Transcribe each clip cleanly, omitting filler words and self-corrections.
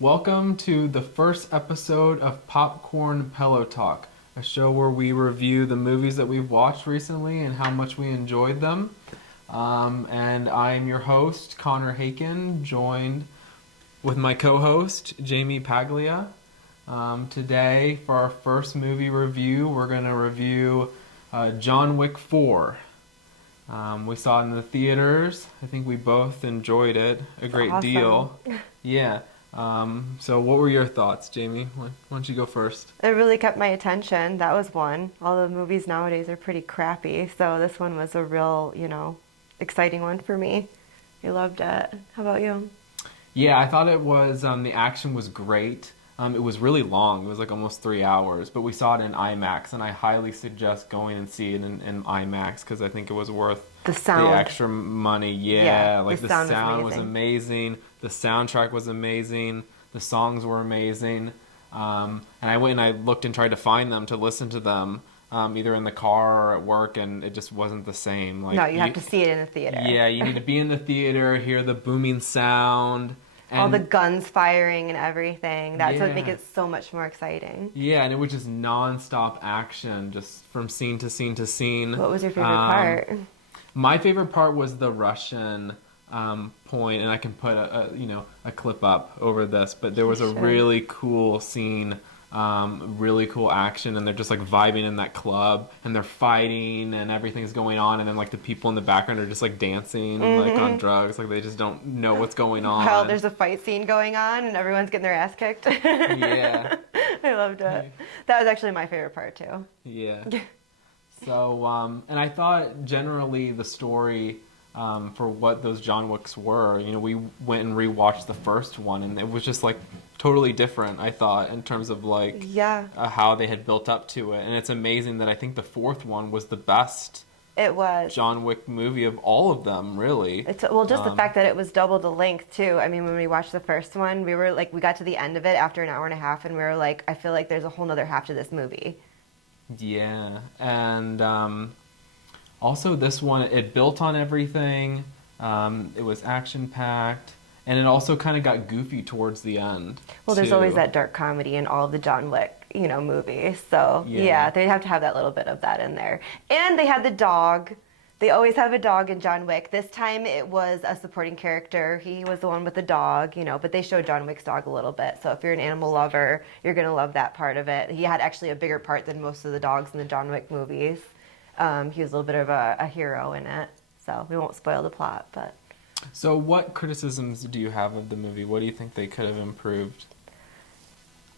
Welcome to the first episode of Popcorn Pillow Talk, a show where we review the movies that we've watched recently and how much we enjoyed them. And I'm your host, Connor Haken, joined with my co-host, Jamie Paglia. Today, for our first movie review, we're going to review John Wick 4. We saw it in the theaters. I think we both enjoyed it a great Awesome. deal. Yeah. So what were your thoughts, Jamie? Why don't you go first? It really kept my attention. That was one. All the movies nowadays are pretty crappy, so this one was a real, exciting one for me. I loved it. How about you? Yeah, I thought it was, the action was great. It was really long. It was like almost 3 hours, but we saw it in IMAX, and I highly suggest going and see it in IMAX because I think it was worth The the sound. extra money. Yeah, Yeah, like the the sound was sound was amazing. amazing. The soundtrack was amazing. The songs were amazing. And I went and I looked and tried to find them to listen to them, either in the car or at work, and it just wasn't the same. No, you have to see it in the theater. Yeah, you need to be in the theater, hear the booming sound, All the and guns firing and everything. That's what makes yeah, it so much more exciting. yeah, and it was just non-stop action, just from scene to scene to scene. What was your favorite Um, part? my favorite part was the Russian point, and I can put a clip up over this. But there You was a should. really cool scene, really cool action, and they're just like vibing in that club, and they're fighting, and everything's going on, and then like the people in the background are just like dancing, like on drugs, like they just don't know what's going While on. there's a fight scene going on and everyone's getting their ass kicked. Yeah, I loved it. That was actually my favorite part too. yeah. So, and I thought generally the story for what those John Wicks were, we went and rewatched the first one, and it was just like totally different, I thought, in terms of like Yeah, how they had built up to it. And it's amazing that I think the fourth one was the best it was. John Wick movie of all of them, really. It's well, just the fact that it was double the length too. I mean, when we watched the first one, we were like, we got to the end of it after an hour and a half, and we were like, I feel like there's a whole nother half to this movie. Yeah, and also this one, it built on everything. It was action packed, and it also kind of got goofy towards the end Well, there's always too. that dark comedy in all of the John Wick, movies. So Yeah, yeah, they have to have that little bit of that in there. And they had the dog. They always have a dog in John Wick. This time it was a supporting character. He was the one with the dog, but they showed John Wick's dog a little bit. So if you're an animal lover, you're gonna love that part of it. He had actually a bigger part than most of the dogs in the John Wick movies. He was a little bit of a hero in it. So we won't spoil the plot, but So, what criticisms do you have of the movie? What do you think they could have improved?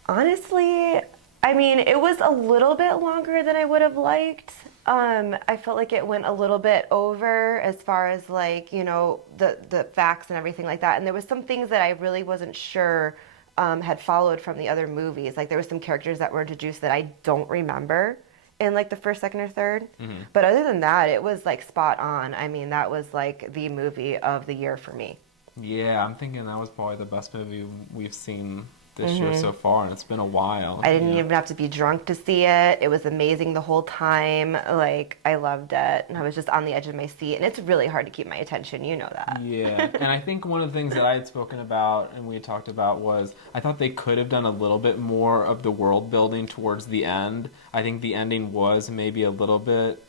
honestly, I mean, it was a little bit longer than I would have liked. I felt like it went a little bit over as far as like, the facts and everything like that. And there was some things that I really wasn't sure had followed from the other movies. Like there was some characters that were introduced that I don't remember in like the first, second, or third. But other than that, it was like spot on. I mean, that was like the movie of the year for me. Yeah, I'm thinking that was probably the best movie we've seen this year so far, and it's been a while. I didn't even have to be drunk to see it. It was amazing the whole time. Like, I loved it. And I was just on the edge of my seat. And it's really hard to keep my attention. You know that. Yeah, and I think one of the things that I had spoken about and we had talked about was I thought they could have done a little bit more of the world building towards the end. I think the ending was maybe a little bit,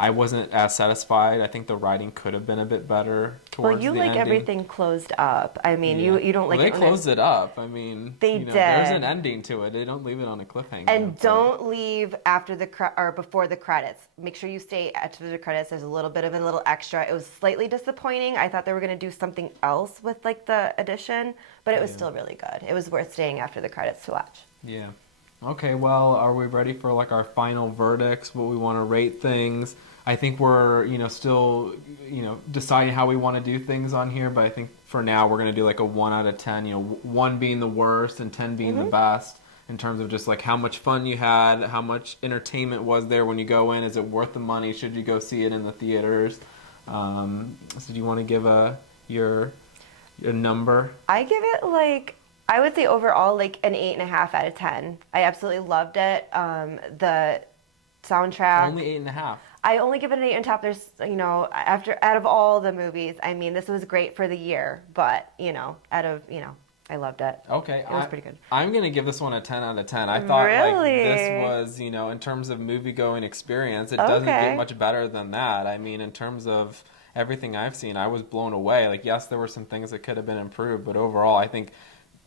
I wasn't as satisfied. I think the writing could have been a bit better Well, towards you the like ending. everything closed up. I mean, Yeah. you don't Well, like they it when there's... closed it up. I mean, They there's an did. ending to it. They don't leave it on a cliffhanger. And But don't leave after or before the credits. Make sure you stay after the credits. There's a little bit of a little extra. It was slightly disappointing. I thought they were going to do something else with like the addition, but it was yeah, still really good. It was worth staying after the credits to watch. yeah. Okay, well, are we ready for like our final verdicts? What we want to rate things? I think we're, still, deciding how we want to do things on here, but I think for now we're going to do like a 1 out of 10, 1 being the worst and 10 being the best in terms of just like how much fun you had, how much entertainment was there when you go in, is it worth the money, should you go see it in the theaters? So do you want to give your number? I give it like, I would say overall like an 8.5 out of 10. I absolutely loved it. The soundtrack. Only 8.5. I only give it an 8 on top. There's, out of all the movies, I mean, this was great for the year, but, out of, I loved it. Okay, It was pretty good. I'm gonna give this one a 10 out of 10. I thought like Really? this was, in terms of movie going experience, it doesn't Okay. get much better than that. I mean, in terms of everything I've seen, I was blown away. Like, yes, there were some things that could have been improved, but overall, I think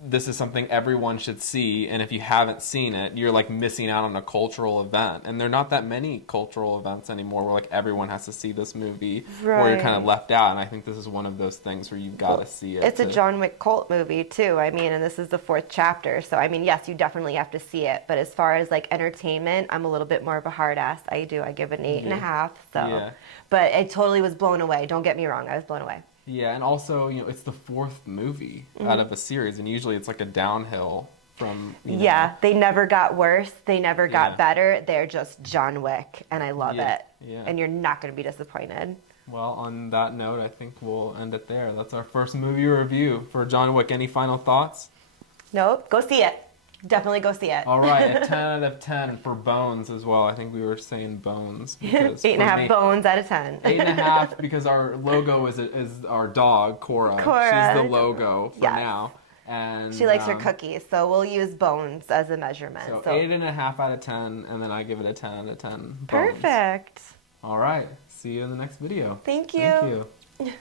this is something everyone should see, and if you haven't seen it, you're like missing out on a cultural event. And there are not that many cultural events anymore where like everyone has to see this movie or you're kind of Right. left out. And I think this is one of those things where you've got to see it. It's a John Wick cult movie too. I mean, and this is the 4th chapter. So I mean, yes, you definitely have to see it. But as far as like entertainment, I'm a little bit more of a hard ass. I give it an 8.5. So, Yeah. but I totally was blown away. Don't get me wrong, I was blown away. Yeah, and also, it's the 4th movie out of a series, and usually it's like a downhill from, Yeah, they never got worse. They never got Yeah. better. They're just John Wick, and I love Yeah, it. yeah. And you're not going to be disappointed. Well, on that note, I think we'll end it there. That's our first movie review for John Wick. Any final thoughts? Nope, go see it. Definitely go see it. All right, a 10 out of 10 for Bones as well. I think we were saying Bones. Because 8.5 bones out of 10. 8.5 because our logo is our dog, Cora. Cora. She's the logo for Yes. now. And She likes her cookies, so we'll use bones as a measurement. So, So 8.5 out of 10, and then I give it a 10 out of 10. Bones. perfect. All right. See you in the next video. Thank you. Thank you.